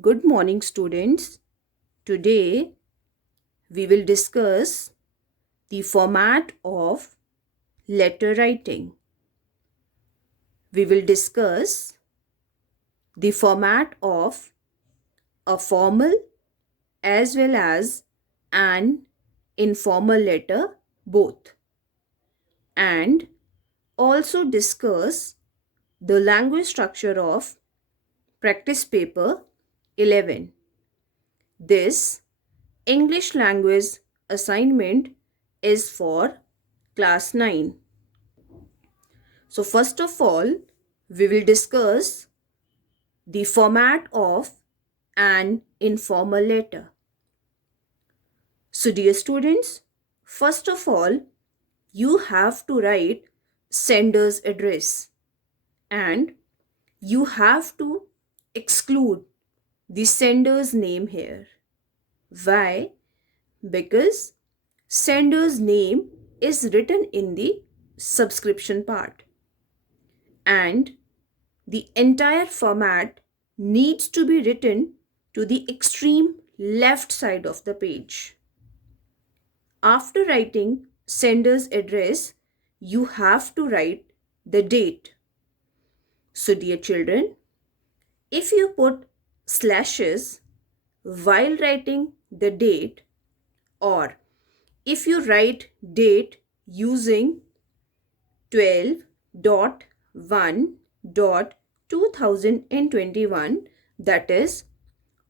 Good morning, students. Today we will discuss the format of letter writing. We will discuss the format of a formal as well as an informal letter, both, and also discuss the language structure of practice paper 11. This English language assignment is for class 9. So first of all, we will discuss the format of an informal letter. So dear students, first of all, you have to write sender's address and you have to exclude the sender's name here. Why? Because sender's name is written in the subscription part and the entire format needs to be written to the extreme left side of the page. After writing sender's address, you have to write the date. So, dear children, if you put slashes while writing the date, or if you write date using 12.1.2021, that is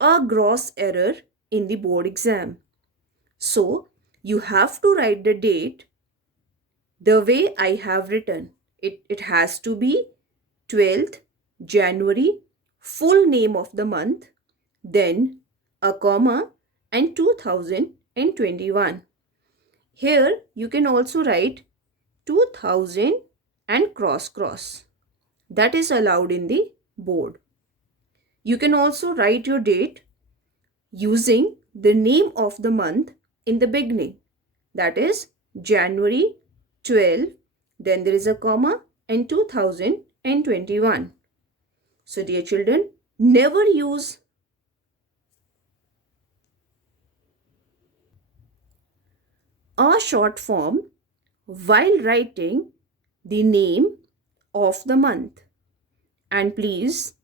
a gross error in the board exam. So you have to write the date the way I have written. It has to be 12th January, full name of the month, then a comma and 2021. Here you can also write 2000 and cross. That is allowed in the board. You can also write your date using the name of the month in the beginning. That is January 12, then there is a comma and 2021. So dear children, never use a short form while writing the name of the month. And please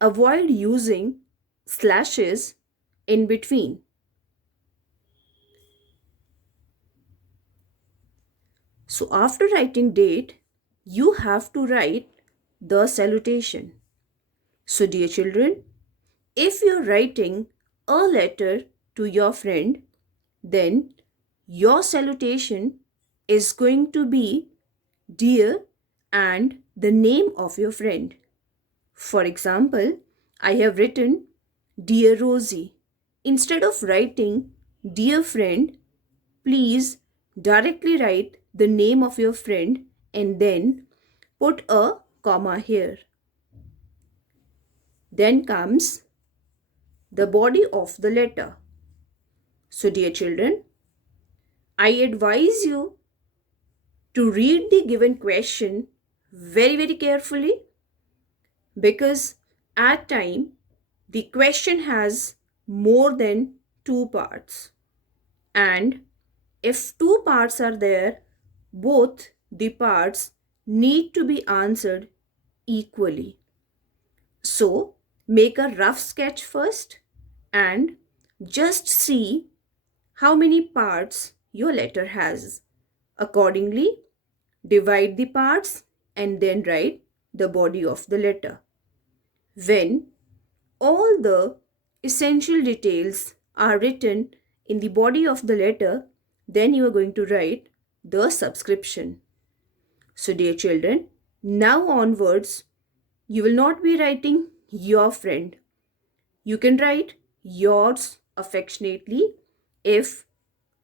avoid using slashes in between. So after writing date, you have to write the salutation. So dear children, if you're writing a letter to your friend, then your salutation is going to be dear and the name of your friend. For example, I have written Dear Rosie. Instead of writing Dear friend, please directly write the name of your friend and then put a comma here. Then comes the body of the letter. So, dear children, I advise you to read the given question very carefully, because at time the question has more than two parts, and if two parts are there, both the parts need to be answered equally. So make a rough sketch first and just see how many parts your letter has. Accordingly, divide the parts and then write the body of the letter. When all the essential details are written in the body of the letter, then you are going to write the subscription. So, dear children, now onwards, you will not be writing your friend. You can write yours affectionately if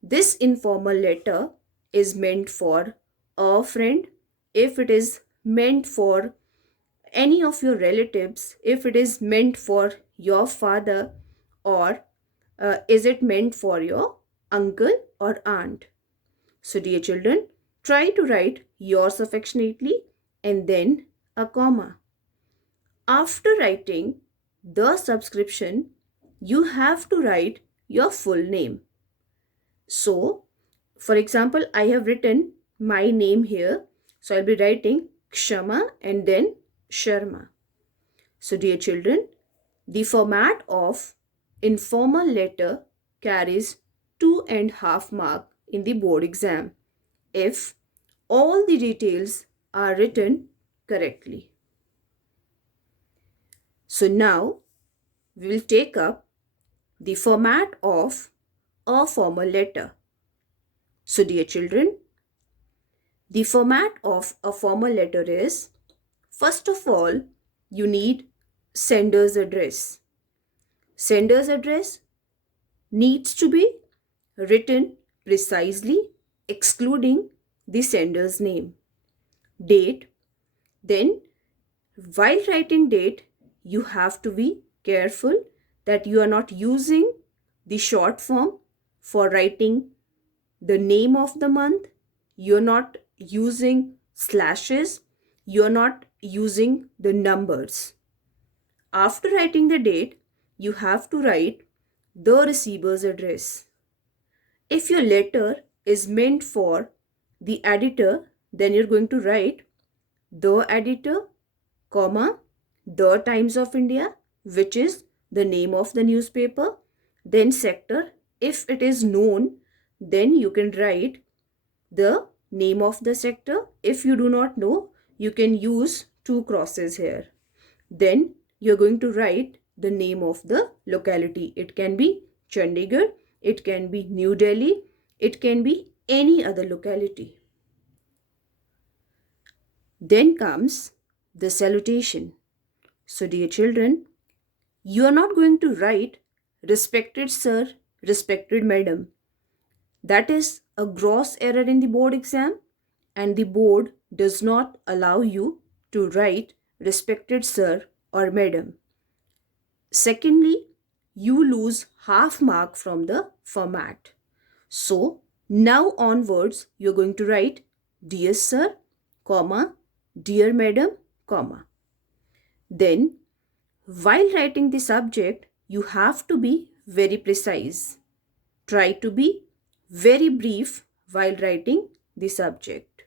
this informal letter is meant for a friend, if it is meant for any of your relatives, if it is meant for your father, or is it meant for your uncle or aunt. So, dear children, try to write yours affectionately and then a comma. After writing the subscription, you have to write your full name. So, for example, I have written my name here. So, I'll be writing Kshama and then Sharma. So, dear children, the format of informal letter carries 2.5 mark in the board exam if all the details are written correctly. So now we will take up the format of a formal letter. So dear children, the format of a formal letter is, first of all, you need sender's address. Sender's address needs to be written precisely, excluding the sender's name. Date. Then, while writing date, you have to be careful that you are not using the short form for writing the name of the month. You're not using slashes. You're not using the numbers. After writing the date, you have to write the receiver's address. If your letter is meant for the editor, then you're going to write the editor, comma, the Times of India, which is the name of the newspaper, then sector. If it is known, then you can write the name of the sector. If you do not know, you can use two crosses here. Then you're going to write the name of the locality. It can be Chandigarh, it can be New Delhi, it can be any other locality. Then comes the salutation. So, dear children, you are not going to write respected sir, respected madam. That is a gross error in the board exam, and the board does not allow you to write respected sir or madam. Secondly, you lose half mark from the format. So, now onwards, you're going to write dear sir, comma, dear madam, comma. Then, while writing the subject, you have to be very precise. Try to be very brief while writing the subject,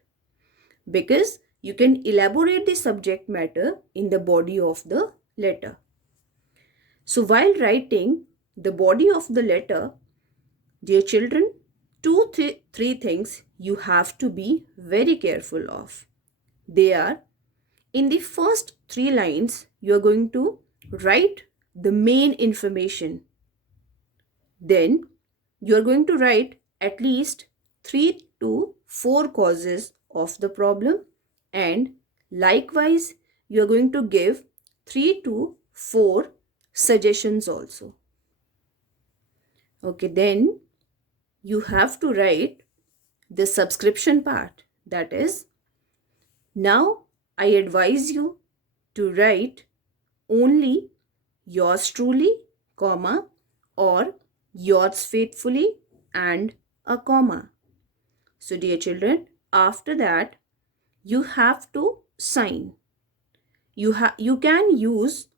because you can elaborate the subject matter in the body of the letter. So, while writing the body of the letter, dear children, three things you have to be very careful of. They are, in the first 3 lines, you are going to write the main information. Then you are going to write at least 3 to 4 causes of the problem, and likewise you are going to give 3 to 4 suggestions also. Okay, then you have to write the subscription part. That is, now I advise you to write only yours truly, comma, or yours faithfully and a comma. So, dear children, after that, you have to sign. You can use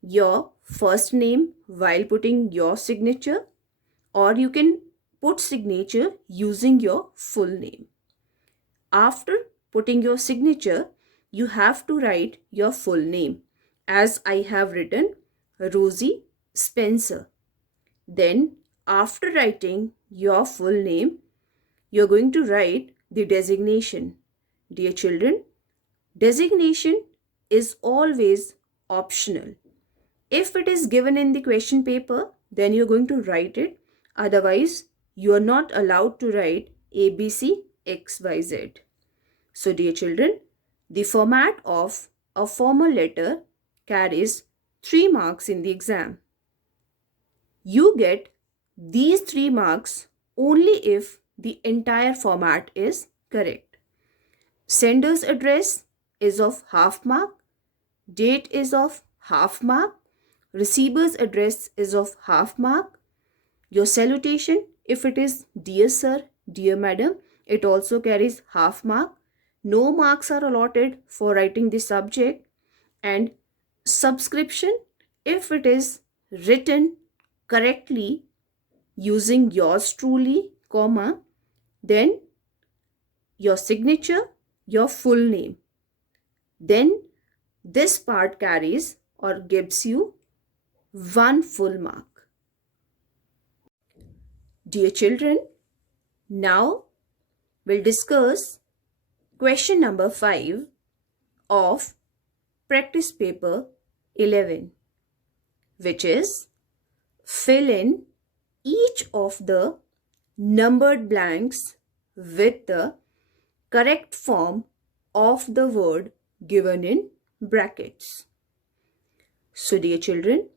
your first name while putting your signature, or you can put signature using your full name. After putting your signature, you have to write your full name, as I have written Rosie Spencer. Then, after writing your full name, you're going to write the designation. Dear children, designation is always optional. If it is given in the question paper, then you're going to write it. Otherwise, you are not allowed to write ABC XYZ. So, dear children, the format of a formal letter carries 3 marks in the exam. You get these 3 marks only if the entire format is correct. Sender's address is of half mark, date is of half mark, receiver's address is of half mark. Your salutation, if it is dear sir, dear madam, it also carries half mark. No marks are allotted for writing the subject. And subscription, if it is written correctly using yours truly, comma, then your signature, your full name. Then this part carries or gives you 1 full mark. Dear children, now we'll discuss question number 5 of practice paper 11, which is fill in each of the numbered blanks with the correct form of the word given in brackets. So dear children,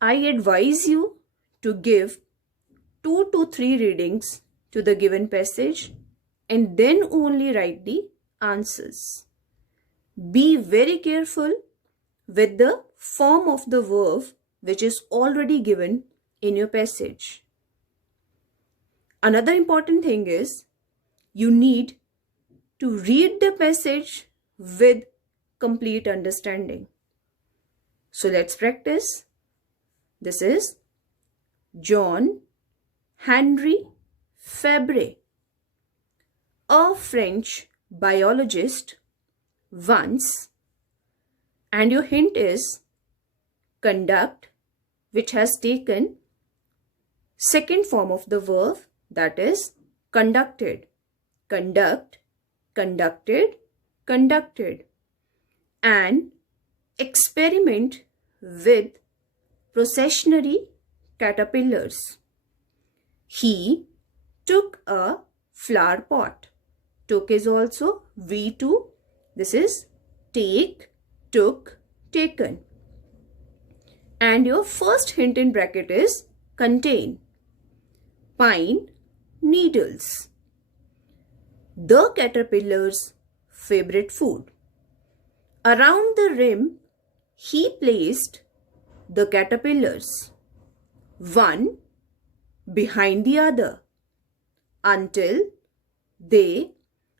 I advise you to give 2 to 3 readings to the given passage and then only write the answers. Be very careful with the form of the verb which is already given in your passage. Another important thing is you need to read the passage with complete understanding. So let's practice. This is John Henry Fabre, a French biologist, once, and your hint is conduct, which has taken second form of the verb, that is conducted. Conduct, conducted, conducted. And experiment with processionary caterpillars. He took a flower pot. Took is also V2. This is take, took, taken. And your first hint in bracket is contain. Pine needles. The caterpillar's favorite food. Around the rim, he placed the caterpillars, one behind the other, until they,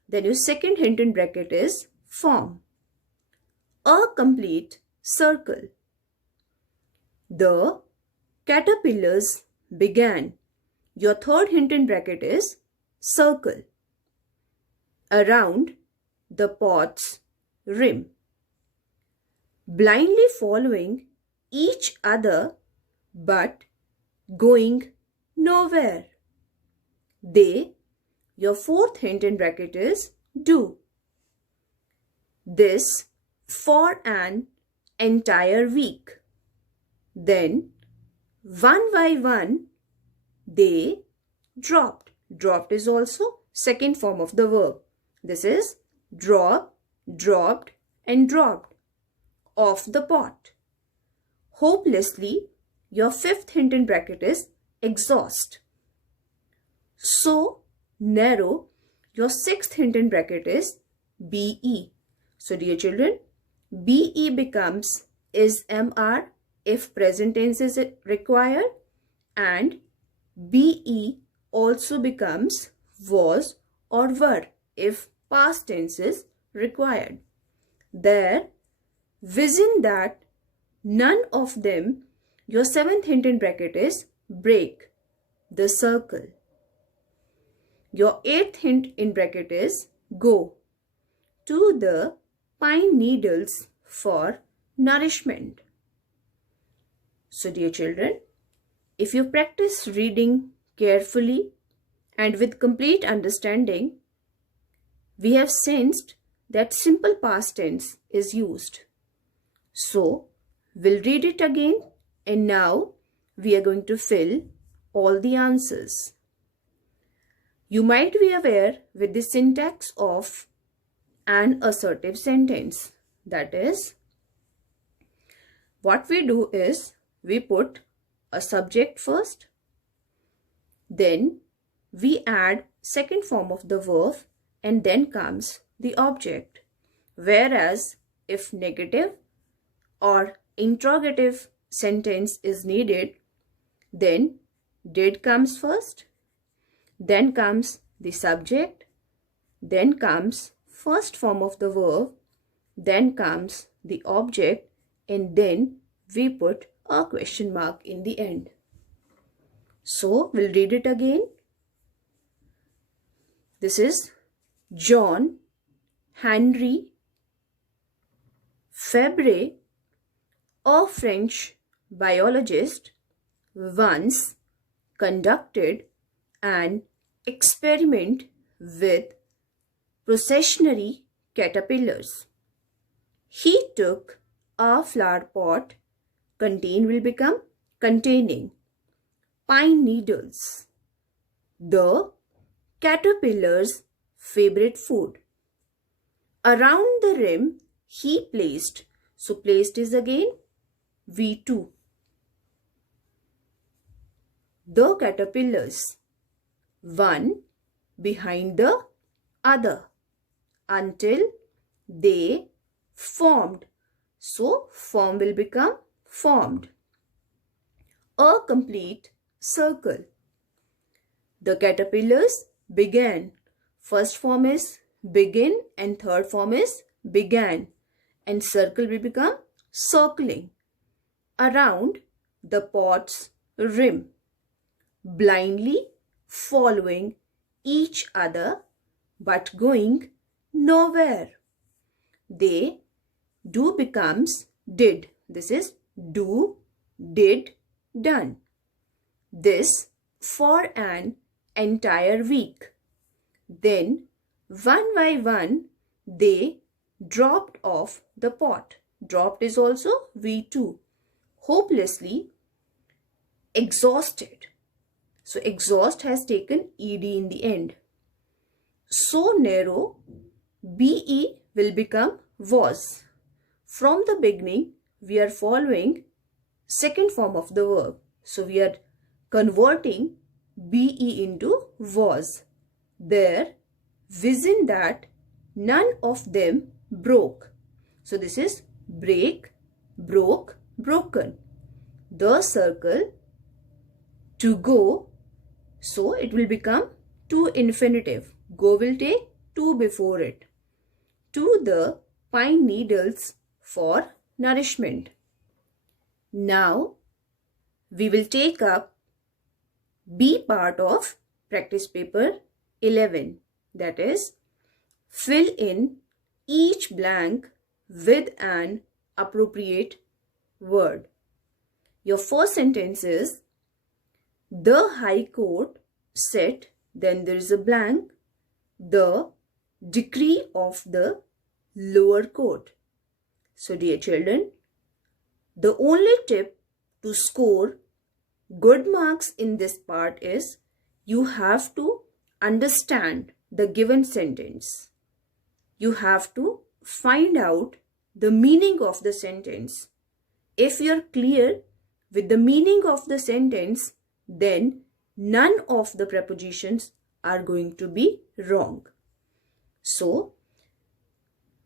then your second hint in bracket is form a complete circle. The caterpillars began. Your third hint in bracket is circle around the pot's rim, blindly following each other but going nowhere. They, your fourth hint in bracket is do. This for an entire week. Then one by one they dropped. Dropped is also second form of the verb. This is drop, dropped and dropped off the pot. Hopelessly, your fifth hint in bracket is exhaust. So narrow, your sixth hint in bracket is BE. So dear children, BE becomes is MR if present tense is required, and BE also becomes was or were if past tense is required. There, within that, none of them, your seventh hint in bracket is break the circle. Your eighth hint in bracket is go to the pine needles for nourishment. So dear children, if you practice reading carefully and with complete understanding, we have sensed that simple past tense is used. So we'll read it again, and now we are going to fill all the answers. You might be aware with the syntax of an assertive sentence. That is, what we do is we put a subject first, then we add second form of the verb, and then comes the object. Whereas if negative or interrogative sentence is needed, then did comes first, then comes the subject, then comes first form of the verb, then comes the object, and then we put a question mark in the end. So we'll read it again. This is John Henry Fabre, a French biologist, once conducted an experiment with processionary caterpillars. He took a flower pot containing pine needles, the caterpillar's favorite food. Around the rim he placed, so placed is again V2, the caterpillars, one behind the other, until they formed. So form will become formed a complete circle. The caterpillars began. First form is begin and third form is began, and circle will become circling around the pot's rim, blindly following each other but going nowhere. They do becomes did. This is do, did, done. This for an entire week. Then one by one they dropped off the pot. Dropped is also V2. Hopelessly exhausted. So exhaust has taken ed in the end. So narrow, be will become was. From the beginning we are following second form of the verb. So we are converting be into was. Their vision that none of them broke. So this is break, broke, broken. The circle to go, so it will become to infinitive. Go will take to before it. To the pine needles for nourishment. Now we will take up B part of practice paper 11, that is fill in each blank with an appropriate word. Your first sentence is the High Court set, then there is a blank, the decree of the lower court. So dear children, the only tip to score good marks in this part is you have to understand the given sentence. You have to find out the meaning of the sentence. If you are clear with the meaning of the sentence, then none of the prepositions are going to be wrong. So,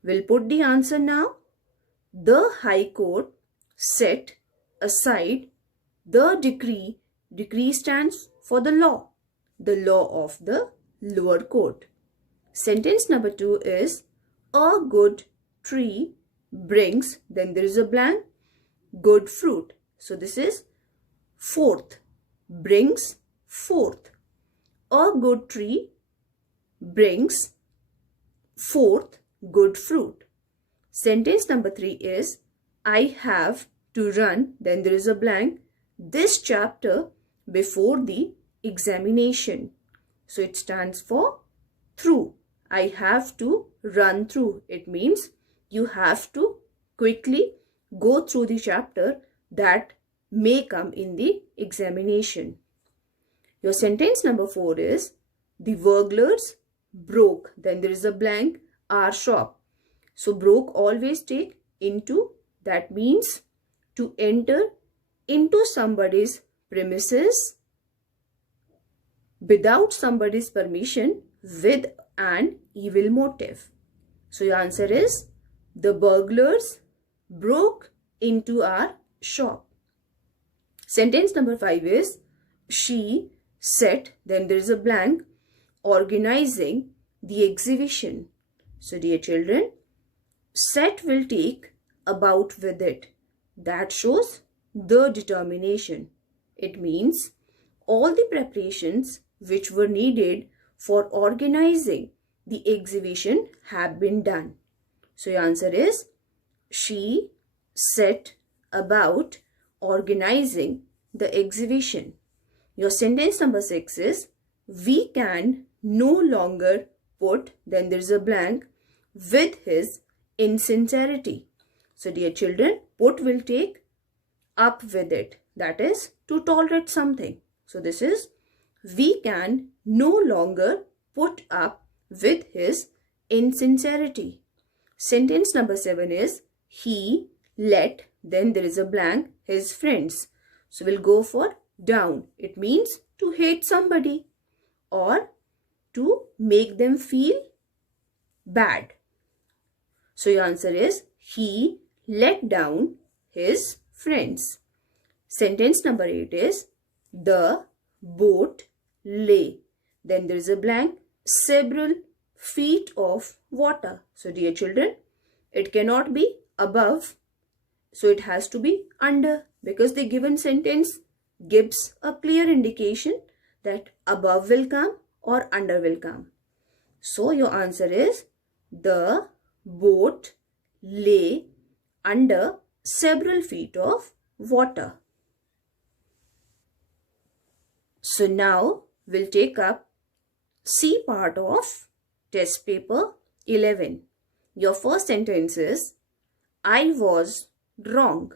we'll put the answer now. The High Court set aside the decree. Decree stands for the law of the lower court. Sentence number 2 is a good tree brings, then there is a blank, good fruit. So this is fourth, brings forth. A good tree brings forth good fruit. Sentence number 3 is I have to run, then there is a blank, this chapter before the examination. So it stands for through. I have to run through. It means you have to quickly go through the chapter that may come in the examination. Your sentence number 4 is the burglars broke, then there is a blank, our shop. So broke always take into, that means to enter into somebody's premises without somebody's permission with an evil motive. So your answer is the burglars broke into our shop. Sentence number 5 is she set, then there is a blank, organizing the exhibition. So dear children, set will take about with it. That shows the determination. It means all the preparations which were needed for organizing the exhibition have been done. So your answer is she set about organizing the exhibition. Your sentence number 6 is we can no longer put, then there is a blank, with his insincerity. So dear children, put will take up with it, that is to tolerate something. So this is we can no longer put up with his insincerity. Sentence number 7 is he let, then there is a blank, his friends. So we'll go for down. It means to hate somebody or to make them feel bad. So your answer is he let down his friends. Sentence number 8 is the boat lay, then there is a blank, several feet of water. So dear children, it cannot be above, so it has to be under, because the given sentence gives a clear indication that above will come or under will come. So your answer is the boat lay under several feet of water. So now we'll take up C part of test paper 11. Your first sentence is I was wrong.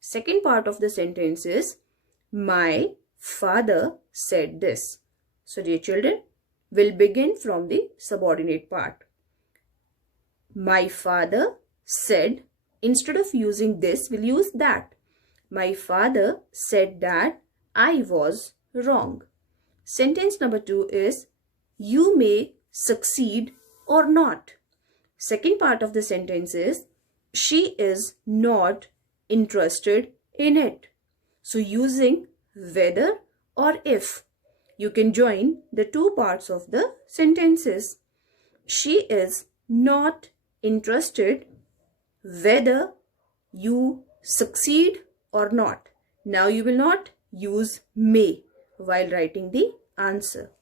Second part of the sentence is my father said this. So dear children, we'll begin from the subordinate part. My father said, instead of using this, we'll use that. My father said that I was wrong. Sentence number 2 is you may succeed or not. Second part of the sentence is she is not interested in it. So using whether or if, you can join the two parts of the sentences. She is not interested whether you succeed or not. Now you will not use may while writing the answer.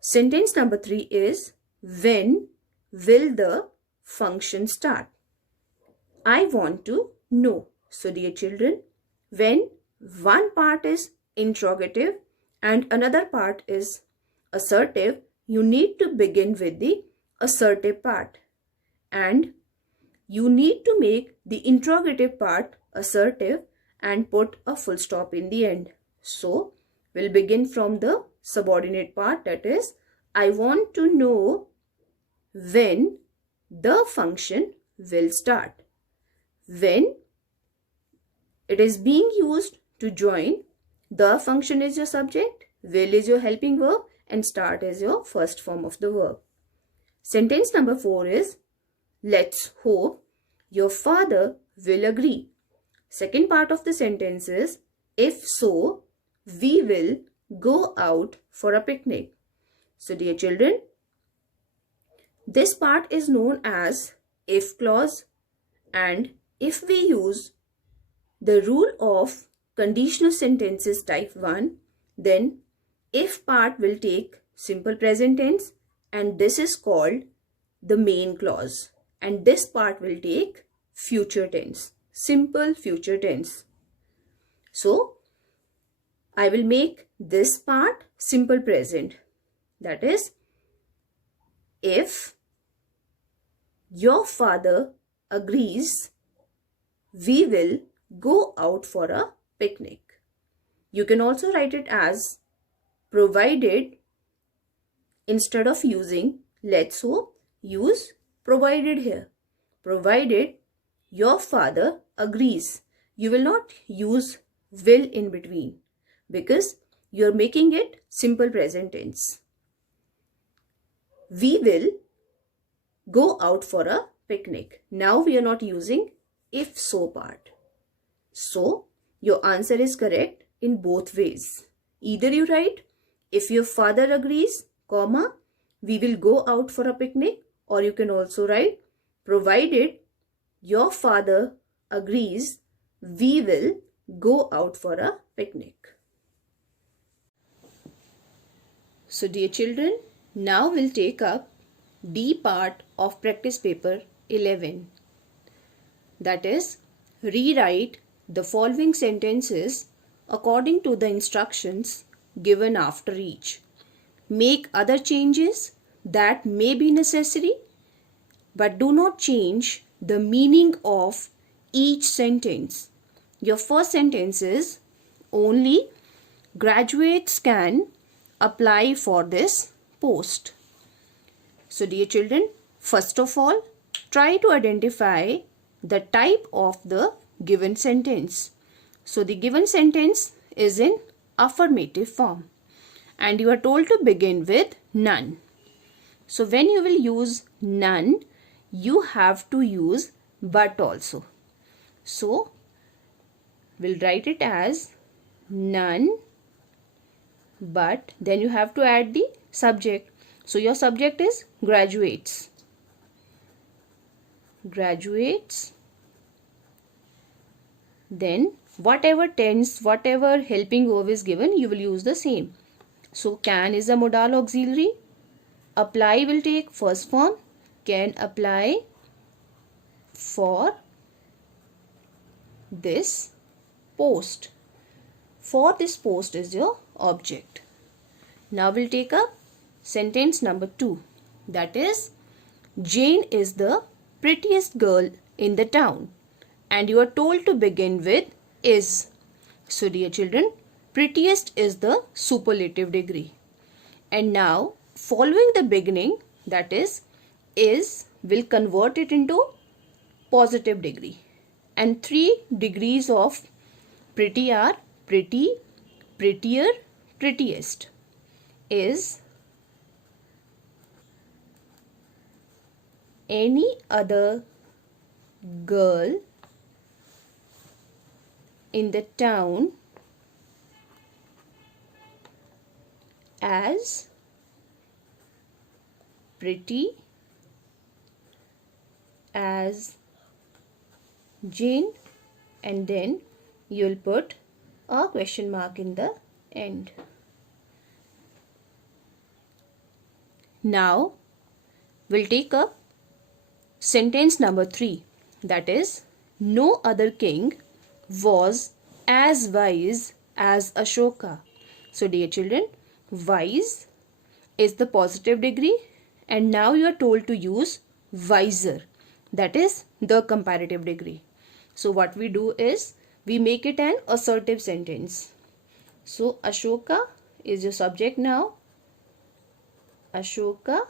Sentence number 3 is when will the function start? I want to know. So dear children, when one part is interrogative and another part is assertive, you need to begin with the assertive part and you need to make the interrogative part assertive and put a full stop in the end. So we'll begin from the subordinate part, that is I want to know when the function will start. When it is being used to join, the function is your subject, will is your helping verb and start is your first form of the verb. Sentence number 4 is let's hope your father will agree. Second part of the sentence is if so, we will go out for a picnic. So dear children, this part is known as if clause, and if we use the rule of conditional sentences type 1, then if part will take simple present tense and this is called the main clause, and this part will take future tense, simple future tense. So I will make this part simple present, that is if your father agrees, we will go out for a picnic. You can also write it as provided. Instead of using let's hope, use provided here. Provided your father agrees. You will not use will in between because you are making it simple present tense. We will go out for a picnic. Now we are not using if so part. So your answer is correct in both ways. Either you write if your father agrees, comma, we will go out for a picnic, or you can also write provided your father agrees, we will go out for a picnic. So dear children, now we'll take up D part of practice paper 11. That is, rewrite the following sentences according to the instructions given after each. Make other changes that may be necessary, but do not change the meaning of each sentence. Your first sentence is, only graduates can apply for this post. So dear children, first of all, try to identify the type of the given sentence. So the given sentence is in affirmative form and you are told to begin with none. So when you will use none, you have to use but also. So we'll write it as none, but then you have to add the subject. So your subject is graduates. Graduates. Then whatever tense, whatever helping verb is given, you will use the same. So can is a modal auxiliary. Apply will take first form. Can apply for this post. For this post is your object. Now we'll take up sentence number 2. That is, Jane is the prettiest girl in the town. And you are told to begin with is. So dear children, prettiest is the superlative degree. And now following the beginning, that is will convert it into positive degree. And 3 degrees of pretty are pretty, prettier, prettiest. Is any other girl in the town as pretty as Jane, and then you'll put a question mark in the end. Now we'll take up sentence number 3. That is, no other king was as wise as Ashoka. So dear children, wise is the positive degree and now you are told to use wiser. That is the comparative degree. So what we do is we make it an assertive sentence. So Ashoka is your subject now. Ashoka,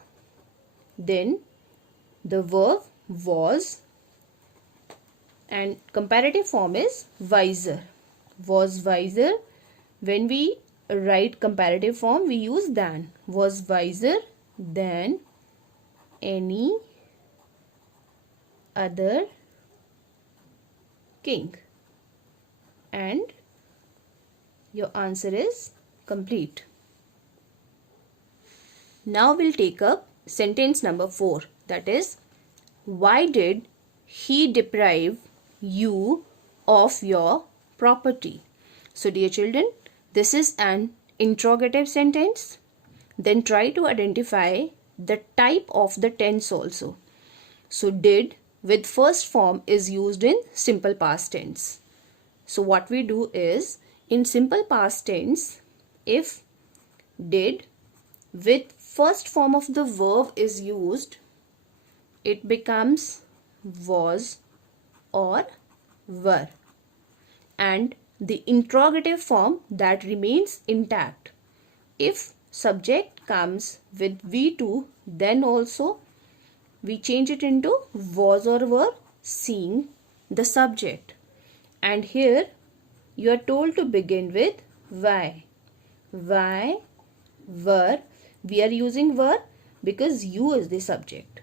then the verb was, and comparative form is wiser. Was wiser. When we write comparative form, we use than. Was wiser than any other king. And your answer is complete. Now we'll take up sentence number 4. That is, why did he deprive you of your property? So dear children, this is an interrogative sentence. Then try to identify the type of the tense also. So did with first form is used in simple past tense. So what we do is, in simple past tense, if did with first form of the verb is used, it becomes was or were, and the interrogative form that remains intact. If subject comes with V2, then also we change it into was or were, seeing the subject. And here you are told to begin with why. Why, were. We are using were because you is the subject.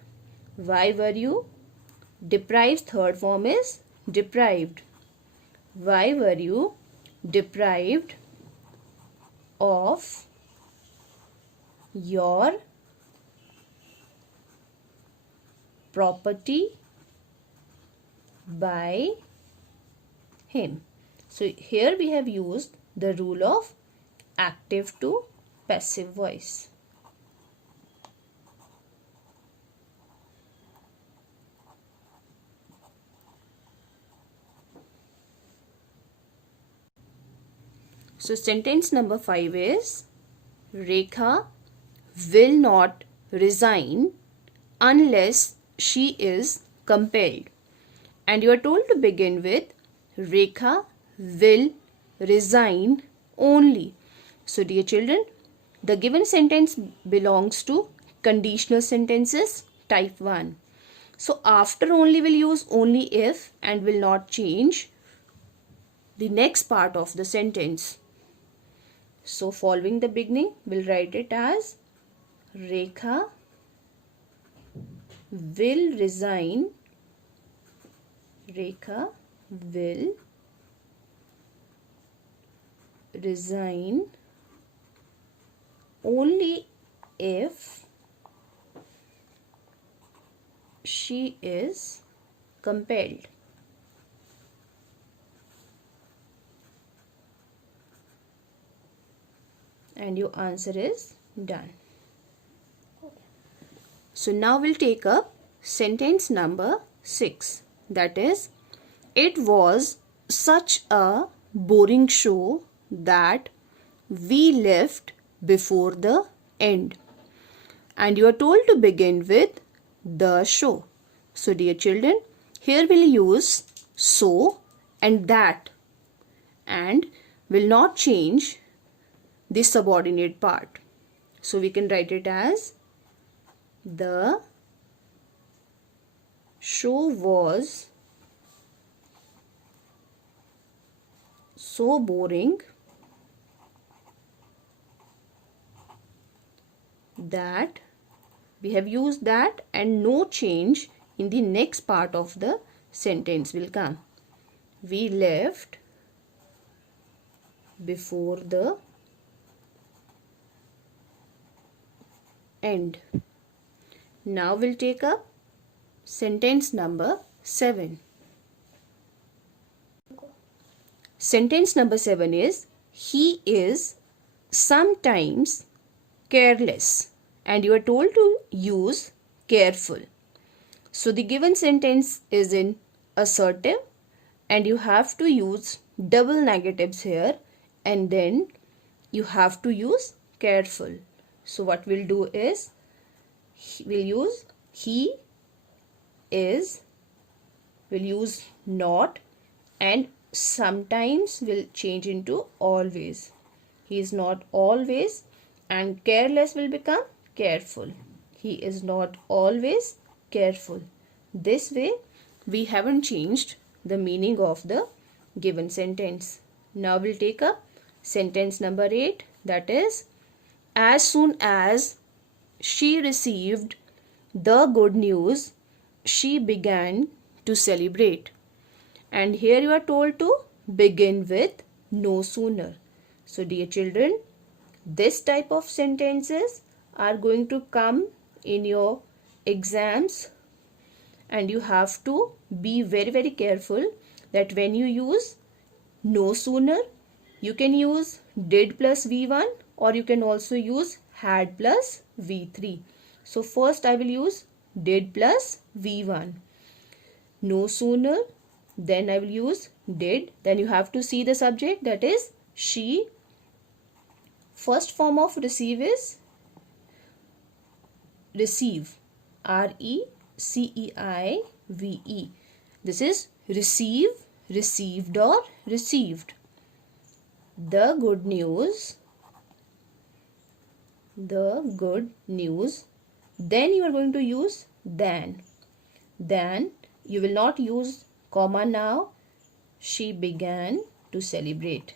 Why were you? Deprives third form is deprived. Why were you deprived of your property by him? So here we have used the rule of active to passive voice. So sentence number 5 is Rekha will not resign unless she is compelled. And you are told to begin with Rekha will resign only. So dear children, the given sentence belongs to conditional sentences type 1. So after only will use only if and will not change the next part of the sentence. So following the beginning, we'll write it as Rekha will resign. Rekha will resign only if she is compelled. And your answer is done. So now we'll take up sentence number 6. That is, it was such a boring show that we left before the end. And you are told to begin with the show. So dear children, here we'll use so and that and will not change the subordinate part. So we can write it as the show was so boring that we have used that and no change in the next part of the sentence will come. We left before the end. Now we'll take up sentence number 7. Sentence number 7 is he is sometimes careless and you are told to use careful. So the given sentence is in assertive and you have to use double negatives here and then you have to use careful. So what we'll do is we'll use he is, we'll use not, and sometimes will change into always. He is not always, and careless will become careful. He is not always careful. This way we haven't changed the meaning of the given sentence. Now we'll take up sentence number 8, that is, as soon as she received the good news, she began to celebrate. And here you are told to begin with no sooner. So dear children, this type of sentences are going to come in your exams and you have to be very careful that when you use no sooner, you can use did plus V1 or you can also use had plus V3. So first I will use did plus V1. No sooner, then I will use did. Then you have to see the subject, that is she. First form of receive is receive. R-E-C-E-I-V-E. This is receive, received or received. The good news. The good news. Then you are going to use than. Then you will not use comma now. She began to celebrate.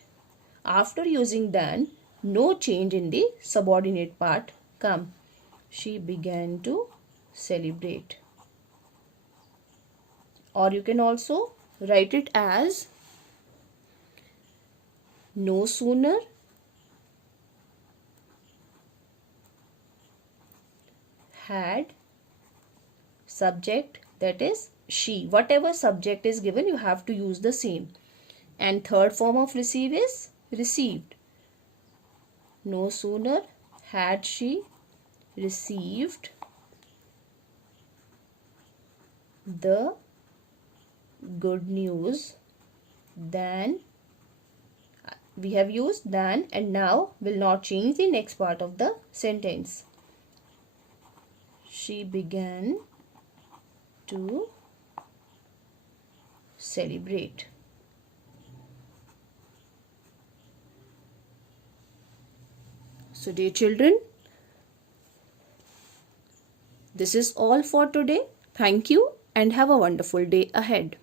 After using than, no change in the subordinate part come. She began to celebrate. Or you can also write it as no sooner had subject, that is she. Whatever subject is given, you have to use the same. And third form of receive is received. No sooner had she received the good news, then we have used than and now will not change the next part of the sentence. She began to celebrate. So dear children, this is all for today. Thank you and have a wonderful day ahead.